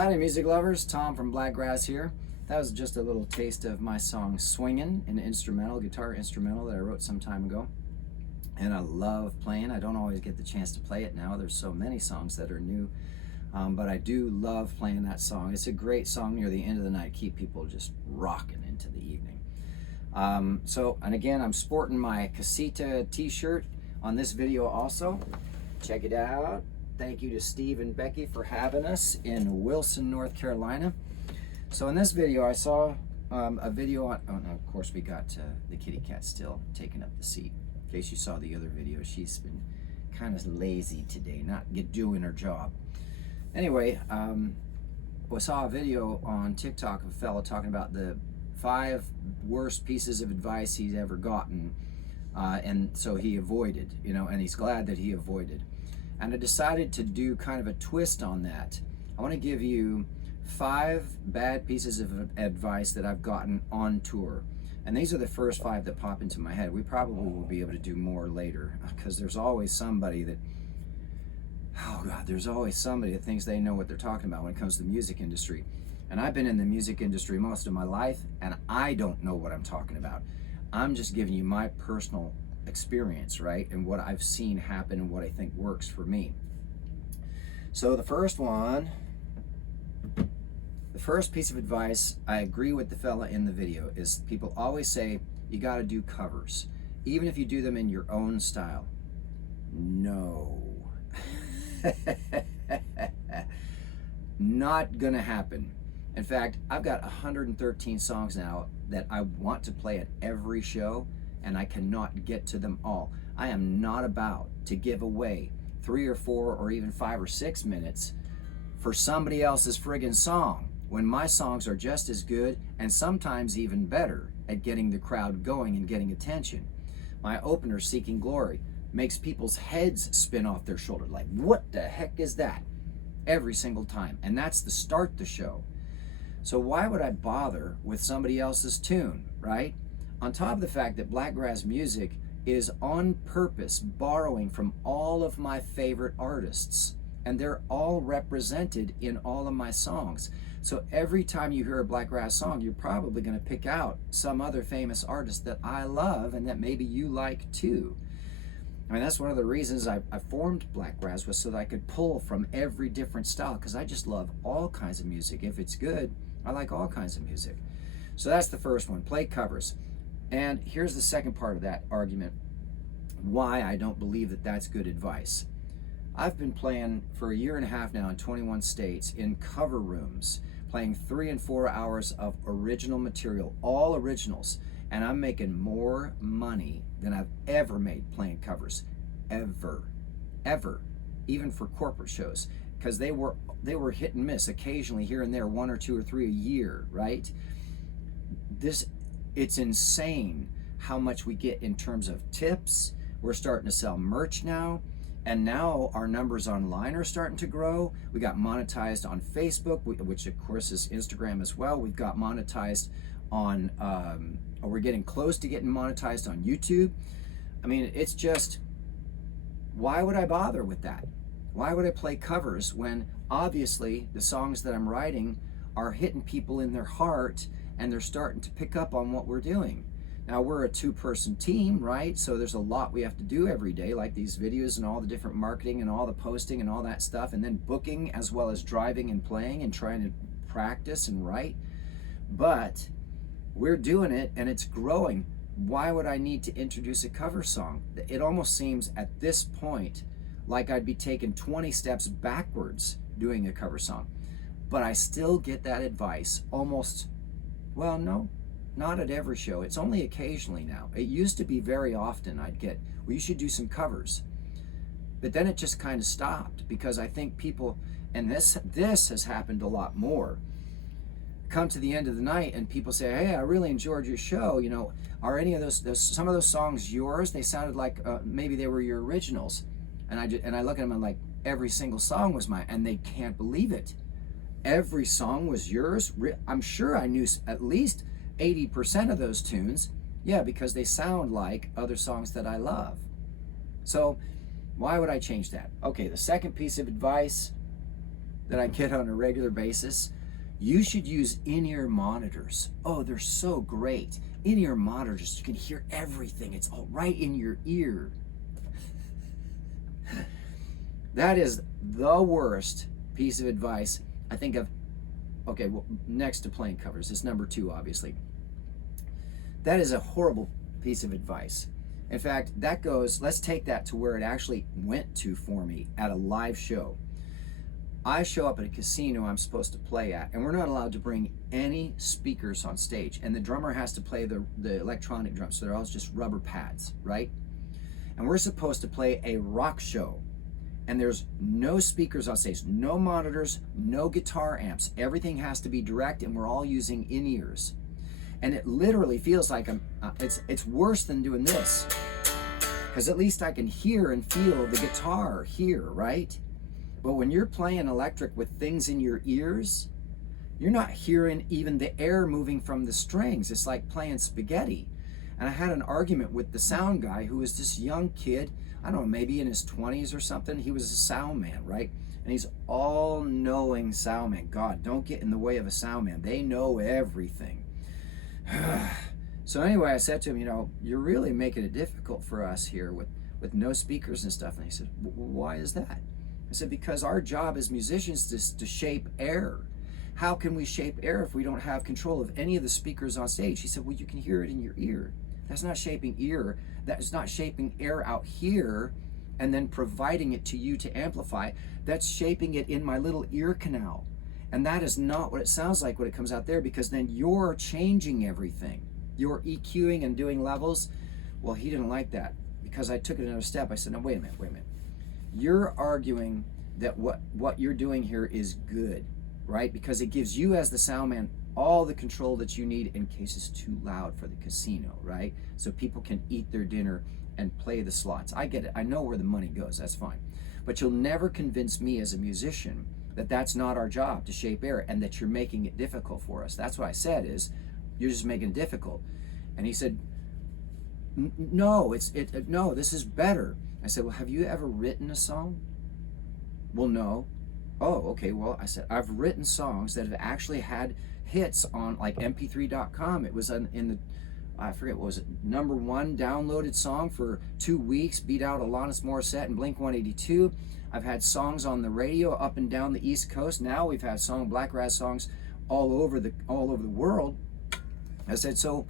Howdy music lovers, Tom from Blakgraz here. That was just a little taste of my song Swingin', an instrumental, guitar instrumental that I wrote some time ago. And I love playing. I don't always get the chance to play it now. There's so many songs that are new. But I do love playing that song. It's a great song near the end of the night. Keep people just rocking into the evening. And again, I'm sporting my Casita t-shirt on this video also. Check it out. Thank you to Steve and Becky for having us in Wilson, North Carolina. So in this video, I saw a video on, oh no, of course we got the kitty cat still taking up the seat. In case you saw the other video, she's been kind of lazy today, not doing her job. Anyway, I saw a video on TikTok of a fella talking about the 5 worst pieces of advice he's ever gotten, and so he avoided, and he's glad that he avoided. And I decided to do kind of a twist on that. I want to give you 5 bad pieces of advice that I've gotten on tour. And these are the first 5 that pop into my head. We probably will be able to do more later, because there's always somebody that, oh God, there's always somebody that thinks they know what they're talking about when it comes to the music industry. And I've been in the music industry most of my life, and I don't know what I'm talking about. I'm just giving you my personal experience, right? And what I've seen happen and what I think works for me. So the first piece of advice, I agree with the fella in the video, is people always say you got to do covers, even if you do them in your own style. No. Not gonna happen. In fact, I've got 113 songs now that I want to play at every show, and I cannot get to them all. I am not about to give away 3 or 4 or even 5 or 6 minutes for somebody else's friggin' song, when my songs are just as good and sometimes even better at getting the crowd going and getting attention. My opener, Seeking Glory, makes people's heads spin off their shoulder, like, what the heck is that? Every single time. And that's to start the show. So why would I bother with somebody else's tune, right? On top of the fact that Blakgraz music is on purpose borrowing from all of my favorite artists, and they're all represented in all of my songs. So every time you hear a Blakgraz song, you're probably going to pick out some other famous artist that I love and that maybe you like too. I mean, that's one of the reasons I formed Blakgraz, was so that I could pull from every different style, because I just love all kinds of music. If it's good, I like all kinds of music. So that's the first one, play covers. And here's the second part of that argument, why I don't believe that that's good advice. I've been playing for 1.5 years now in 21 states in cover rooms, playing 3 and 4 hours of original material, all originals, and I'm making more money than I've ever made playing covers, ever, even for corporate shows, because they were hit and miss, occasionally here and there, 1 or 2 or 3 a year, right? It's insane how much we get in terms of tips. We're starting to sell merch now, and now our numbers online are starting to grow. We got monetized on Facebook, which of course is Instagram as well. We've got monetized on, we're getting close to getting monetized on YouTube. I mean, it's just, why would I bother with that? Why would I play covers when obviously the songs that I'm writing are hitting people in their heart and they're starting to pick up on what we're doing? Now, we're a 2-person team, right? So there's a lot we have to do every day, like these videos and all the different marketing and all the posting and all that stuff, and then booking, as well as driving and playing and trying to practice and write. But we're doing it and it's growing. Why would I need to introduce a cover song? It almost seems at this point like I'd be taking 20 steps backwards doing a cover song. But I still get that advice almost, well, no, not at every show. It's only occasionally now. It used to be very often I'd get, well, you should do some covers. But then it just kind of stopped, because I think people, and this has happened a lot more, come to the end of the night and people say, hey, I really enjoyed your show. Are any of those some of those songs yours? They sounded like maybe they were your originals. And I look at them and I'm like, every single song was mine, and they can't believe it. Every song was yours? I'm sure I knew at least 80% of those tunes. Yeah, because they sound like other songs that I love. So why would I change that? Okay, the second piece of advice, that I get on a regular basis, you should use in-ear monitors. Oh, they're so great. In-ear monitors, you can hear everything. It's all right in your ear. That is the worst piece of advice I think of. Okay, well, next to playing covers, it's number 2, obviously. That is a horrible piece of advice. In fact, that goes, let's take that to where it actually went to for me at a live show. I show up at a casino I'm supposed to play at, and we're not allowed to bring any speakers on stage. And the drummer has to play the electronic drums, so they're all just rubber pads, right? And we're supposed to play a rock show. And there's no speakers on stage, no monitors, no guitar amps. Everything has to be direct, and we're all using in-ears. And it literally feels like it's worse than doing this, because at least I can hear and feel the guitar here, right? But when you're playing electric with things in your ears, you're not hearing even the air moving from the strings. It's like playing spaghetti. And I had an argument with the sound guy, who was this young kid, I don't know, maybe in his 20s or something. He was a sound man, right? And he's all-knowing sound man. God, don't get in the way of a sound man. They know everything. So anyway, I said to him, you know, you're really making it difficult for us here with no speakers and stuff. And he said, why is that? I said, because our job as musicians is to shape air. How can we shape air if we don't have control of any of the speakers on stage? He said, well, you can hear it in your ear. That's not shaping ear. That is not shaping air out here and then providing it to you to amplify. That's shaping it in my little ear canal. And that is not what it sounds like when it comes out there, because then you're changing everything. You're EQing and doing levels. Well, he didn't like that, because I took it another step. I said, no, wait a minute. You're arguing that what you're doing here is good, right? Because it gives you as the sound man all the control that you need in case it's too loud for the casino, right? So people can eat their dinner and play the slots. I get it. I know where the money goes. That's fine. But you'll never convince me as a musician that that's not our job, to shape air, and that you're making it difficult for us. That's what I said, is you're just making it difficult. And he said, no, no, this is better. I said, well, have you ever written a song? Well, no. Oh, okay. Well, I said, I've written songs that have actually had hits on like mp3.com. It was in the, I forget, what was it, #1 downloaded song for 2 weeks, beat out Alanis Morissette and Blink-182. I've had songs on the radio up and down the East Coast. Now we've had Blakgraz songs all over the world. I said, so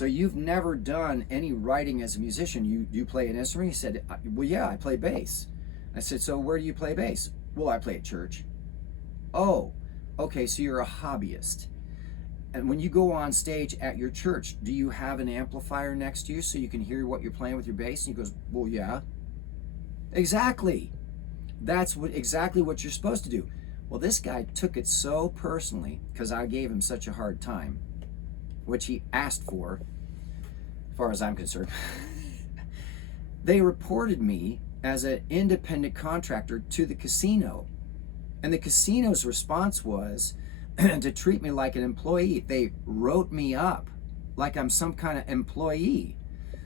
you've never done any writing as a musician? You play an instrument? He said, well, yeah, I play bass. I said, so where do you play bass? Well, I play at church. Oh, okay, so you're a hobbyist. And when you go on stage at your church, do you have an amplifier next to you so you can hear what you're playing with your bass? And he goes, well, yeah. Exactly. That's exactly what you're supposed to do. Well, this guy took it so personally because I gave him such a hard time, which he asked for, as far as I'm concerned. They reported me as an independent contractor to the casino. And the casino's response was to treat me like an employee. They wrote me up like I'm some kind of employee.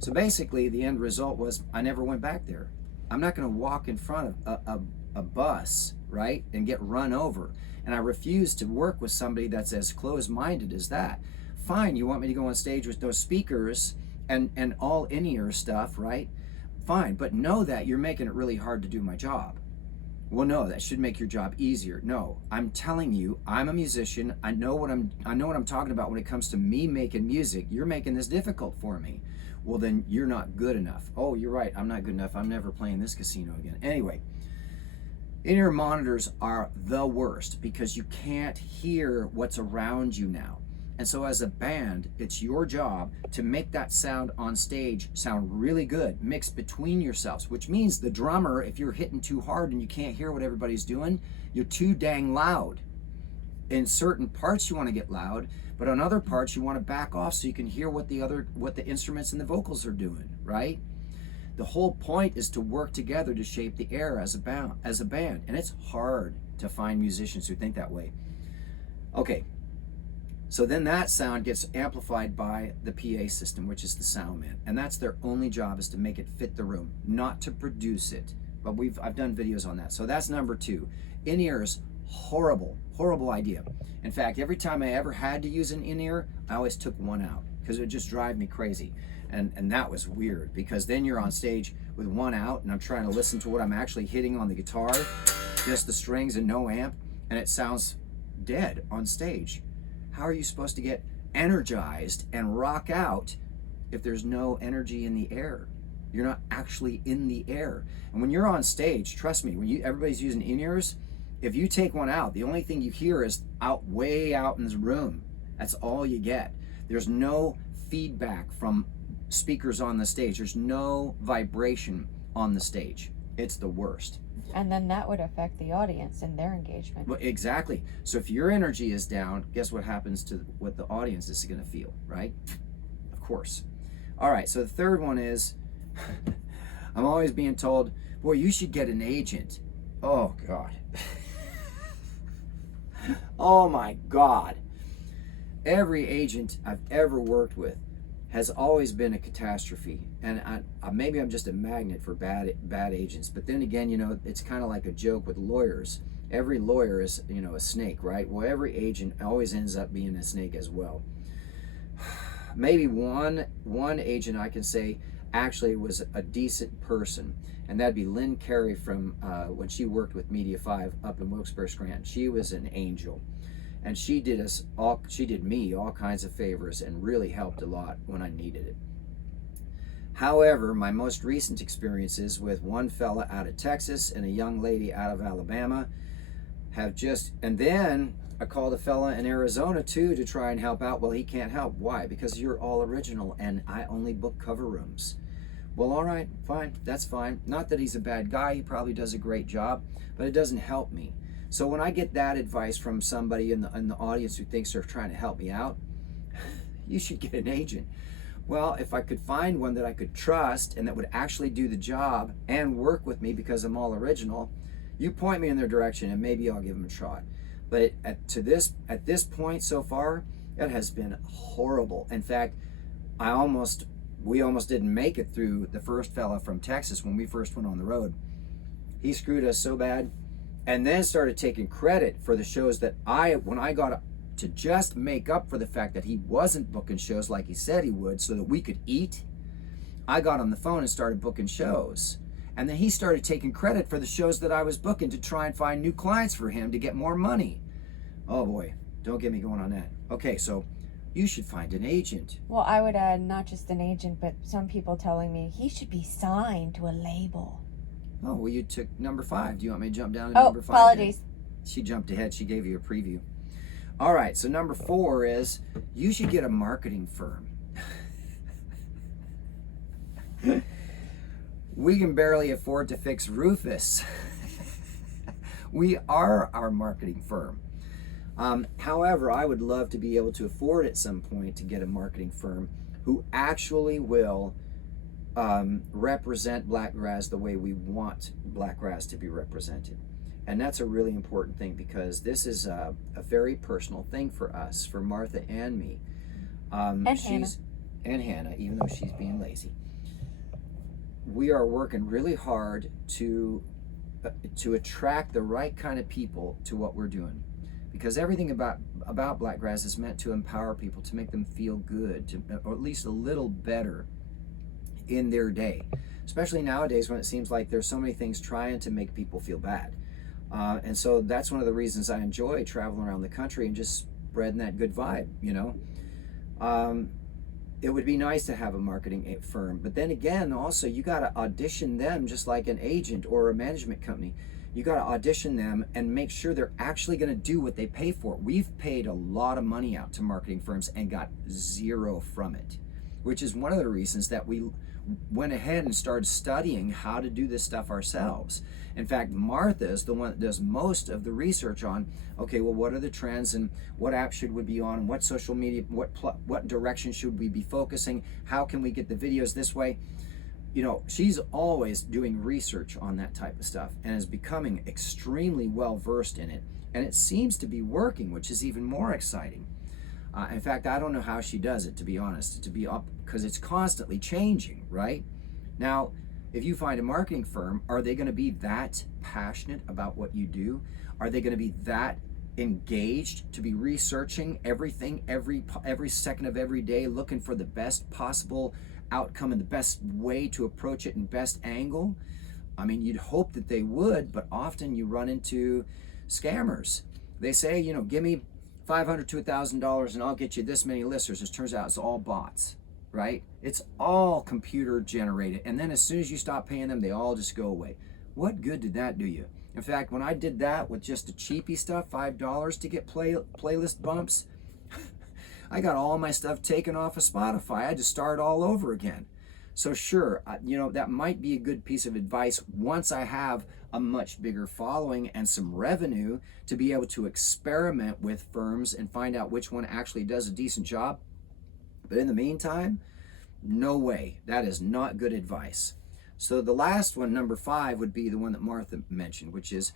So basically, the end result was I never went back there. I'm not going to walk in front of a bus, right, and get run over. And I refuse to work with somebody that's as closed-minded as that. Fine, you want me to go on stage with no speakers and all in-ear stuff, right? Fine, but know that you're making it really hard to do my job. Well, no, that should make your job easier. No, I'm telling you, I'm a musician. I know what I'm talking about when it comes to me making music. You're making this difficult for me. Well, then you're not good enough. Oh, you're right, I'm not good enough. I'm never playing this casino again. Anyway, in-ear monitors are the worst because you can't hear what's around you now. And so as a band, it's your job to make that sound on stage sound really good, mixed between yourselves, which means the drummer, if you're hitting too hard and you can't hear what everybody's doing, you're too dang loud. In certain parts you want to get loud, but on other parts you want to back off so you can hear what the instruments and the vocals are doing, right? The whole point is to work together to shape the air as a band, and it's hard to find musicians who think that way. Okay. So then that sound gets amplified by the PA system, which is the sound man. And that's their only job, is to make it fit the room, not to produce it. But I've done videos on that. So that's number 2. In-ears, Horrible, horrible idea. In fact, every time I ever had to use an in-ear, I always took one out because it would just drive me crazy. And that was weird, because then you're on stage with one out and I'm trying to listen to what I'm actually hitting on the guitar, just the strings and no amp, and it sounds dead on stage. How are you supposed to get energized and rock out if there's no energy in the air? You're not actually in the air. And when you're on stage, trust me, when everybody's using in-ears, if you take one out, the only thing you hear is way out in the room. That's all you get. There's no feedback from speakers on the stage. There's no vibration on the stage. It's the worst. And then that would affect the audience and their engagement. Well, exactly. So if your energy is down, guess what happens to what the audience is going to feel, right? Of course. All right, so the third one is, I'm always being told, boy, you should get an agent. Oh, God. Oh, my God. Every agent I've ever worked with has always been a catastrophe, and maybe I'm just a magnet for bad agents. But then again, you know, it's kind of like a joke with lawyers. Every lawyer is, you know, a snake, right? Well, every agent always ends up being a snake as well. Maybe one agent I can say actually was a decent person, and that'd be Lynn Carey from when she worked with Media 5 up in Wilkes-Barre, Scranton. She was an angel. And she did me all kinds of favors and really helped a lot when I needed it. However, my most recent experiences with one fella out of Texas and a young lady out of Alabama have just, and then I called a fella in Arizona too to try and help out. Well, he can't help. Why? Because you're all original and I only book cover rooms. Well, all right, fine, that's fine. Not that he's a bad guy, he probably does a great job, but it doesn't help me. So when I get that advice from somebody in the audience who thinks they're trying to help me out, you should get an agent. Well, if I could find one that I could trust and that would actually do the job and work with me because I'm all original, you point me in their direction and maybe I'll give them a shot. But at this point so far, it has been horrible. In fact, we almost didn't make it through the first fella from Texas when we first went on the road. He screwed us so bad. And then started taking credit for the shows that when I got to just make up for the fact that he wasn't booking shows like he said he would so that we could eat, I got on the phone and started booking shows. And then he started taking credit for the shows that I was booking to try and find new clients for him to get more money. Oh boy, don't get me going on that. Okay, so you should find an agent. Well, I would add not just an agent, but some people telling me he should be signed to a label. Oh, well, you took number 5. Do you want me to jump down to number 5? Apologies. She jumped ahead. She gave you a preview. All right, so number 4 is you should get a marketing firm. We can barely afford to fix Rufus. We are our marketing firm. However, I would love to be able to afford at some point to get a marketing firm who actually will represent Blakgraz the way we want Blakgraz to be represented. And that's a really important thing because this is a very personal thing for us, for Martha and me. And Hannah, even though she's being lazy. We are working really hard to attract the right kind of people to what we're doing. Because everything about Blakgraz is meant to empower people, to make them feel good, or at least a little better in their day, especially nowadays when it seems like there's so many things trying to make people feel bad. And so that's one of the reasons I enjoy traveling around the country and just spreading that good vibe, you know. It would be nice to have a marketing firm, but then again, also you got to audition them just like an agent or a management company. You got to audition them and make sure they're actually going to do what they pay for. We've paid a lot of money out to marketing firms and got zero from it, which is one of the reasons that we went ahead and started studying how to do this stuff ourselves. In fact, Martha is the one that does most of the research on, okay, well, what are the trends and what app should we be on, what social media, what direction should we be focusing, how can we get the videos this way? You know, she's always doing research on that type of stuff and is becoming extremely well versed in it. And it seems to be working, which is even more exciting. In fact, I don't know how she does it, to be honest, because it's constantly changing, right? Now, If you find a marketing firm, are they going to be that passionate about what you do? Are they going to be that engaged to be researching everything every second of every day, looking for the best possible outcome and the best way to approach it and best angle? I mean, you'd hope that they would, but often you run into scammers. They say, you know, give me $500 to $1,000 and I'll get you this many listeners. It turns out it's all bots, right? It's all computer generated. And then as soon as you stop paying them, they all just go away. What good did that do you? In fact, when I did that with just the cheapy stuff, $5 to get playlist bumps, I got all my stuff taken off of Spotify. I had to start all over again. So sure, you know, that might be a good piece of advice once I have a much bigger following and some revenue to be able to experiment with firms and find out which one actually does a decent job. But in the meantime, no way. That is not good advice. So the last one, number 5, would be the one that Martha mentioned, which is,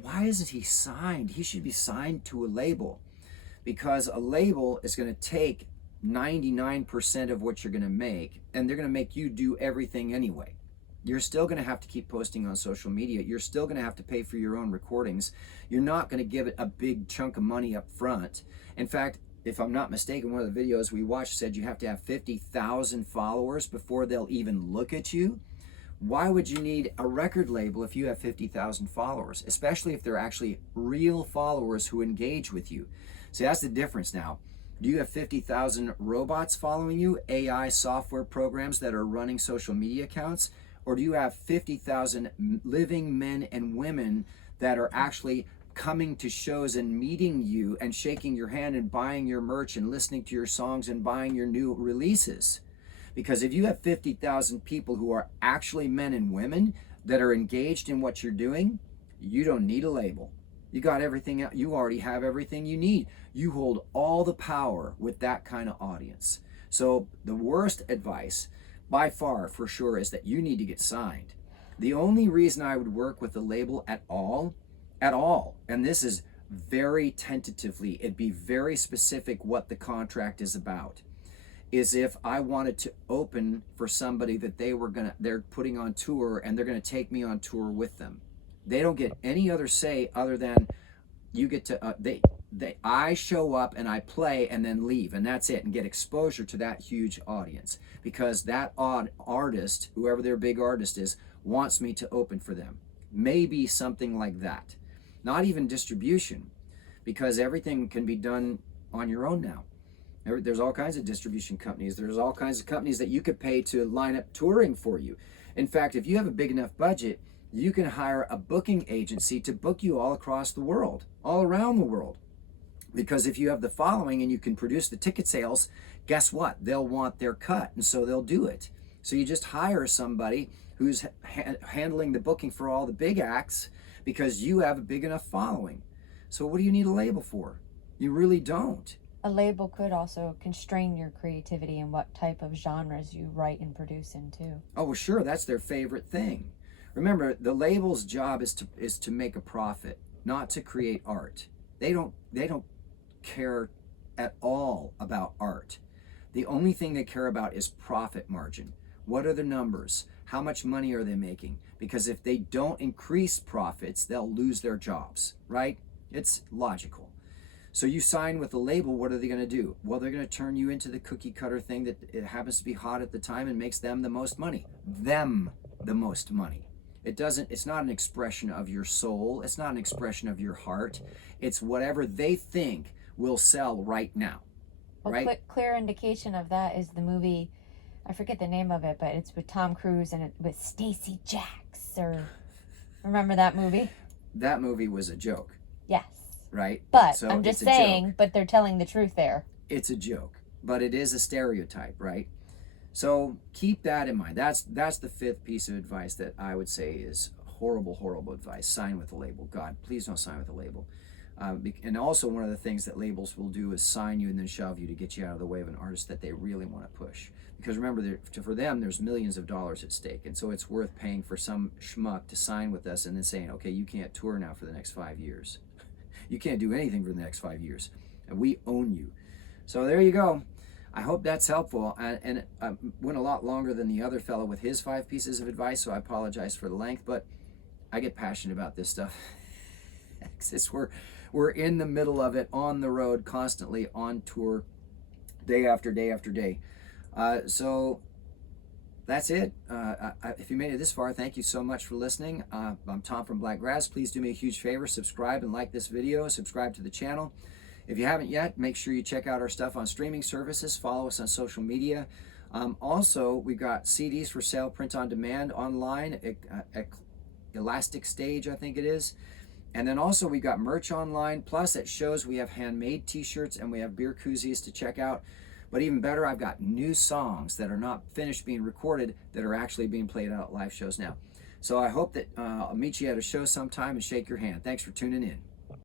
why isn't he signed? He should be signed to a label, because a label is going to take 99% of what you're going to make, and they're going to make you do everything anyway. You're still going to have to keep posting on social media. You're still going to have to pay for your own recordings. You're not going to give it a big chunk of money up front. In fact, if I'm not mistaken, one of the videos we watched said you have to have 50,000 followers before they'll even look at you. Why would you need a record label if you have 50,000 followers, especially if they're actually real followers who engage with you? See, that's the difference now. Do you have 50,000 robots following you, AI software programs that are running social media accounts? Or do you have 50,000 living men and women that are actually coming to shows and meeting you and shaking your hand and buying your merch and listening to your songs and buying your new releases? Because if you have 50,000 people who are actually men and women that are engaged in what you're doing, you don't need a label. You got everything out. You already have everything you need. You hold all the power with that kind of audience. So the worst advice by far, for sure, is that you need to get signed. The only reason I would work with a label at all, and this is very tentatively, it'd be very specific what the contract is about, is if I wanted to open for somebody that they're putting on tour and they're gonna take me on tour with them. They don't get any other say other than you get to, I show up and I play and then leave, and that's it, and get exposure to that huge audience, because that artist, whoever their big artist is, wants me to open for them. Maybe something like that. Not even distribution, because everything can be done on your own now. There's all kinds of distribution companies. There's all kinds of companies that you could pay to line up touring for you. In fact, if you have a big enough budget, you can hire a booking agency to book you all across the world, all around the world. Because if you have the following and you can produce the ticket sales, guess what? They'll want their cut, and so they'll do it. So you just hire somebody who's handling the booking for all the big acts because you have a big enough following. So what do you need a label for? You really don't. A label could also constrain your creativity and what type of genres you write and produce in too. Oh, well, sure, that's their favorite thing. Remember, the label's job is to make a profit, not to create art. They don't care at all about art. The only thing they care about is profit margin. What are the numbers? How much money are they making? Because if they don't increase profits, they'll lose their jobs, right? It's logical. So you sign with a label, what are they going to do? Well, they're going to turn you into the cookie cutter thing that it happens to be hot at the time and makes them the most money. Them the most money. It's not an expression of your soul. It's not an expression of your heart. It's whatever they think will sell right now. Well, right? Clear indication of that is the movie, I forget the name of it, but it's with Tom Cruise and with Stacey Jacks, or remember that movie? That movie was a joke. Yes. Right? But so I'm just saying, but they're telling the truth there. It's a joke, but it is a stereotype, right? So keep that in mind. That's the 5th piece of advice that I would say is horrible, horrible advice. Sign with a label. God, please don't sign with a label. And also one of the things that labels will do is sign you and then shove you to get you out of the way of an artist that they really want to push. Because remember, for them, there's millions of dollars at stake. And so it's worth paying for some schmuck to sign with us and then saying, okay, you can't tour now for the next 5 years. You can't do anything for the next 5 years. And we own you. So there you go. I hope that's helpful. And I went a lot longer than the other fellow with his 5 pieces of advice, so I apologize for the length, but I get passionate about this stuff. It's we're in the middle of it, on the road, constantly on tour, day after day after day. So that's it. If you made it this far, thank you so much for listening. I'm Tom from Blakgraz. Please do me a huge favor, subscribe and like this video, subscribe to the channel. If you haven't yet, make sure you check out our stuff on streaming services, follow us on social media. Also, we've got CDs for sale, print on demand, online, Elastic Stage, I think it is. And then also we got merch online, plus at shows we have handmade t-shirts and we have beer koozies to check out. But even better, I've got new songs that are not finished being recorded that are actually being played out at live shows now. So I hope that I'll meet you at a show sometime and shake your hand. Thanks for tuning in.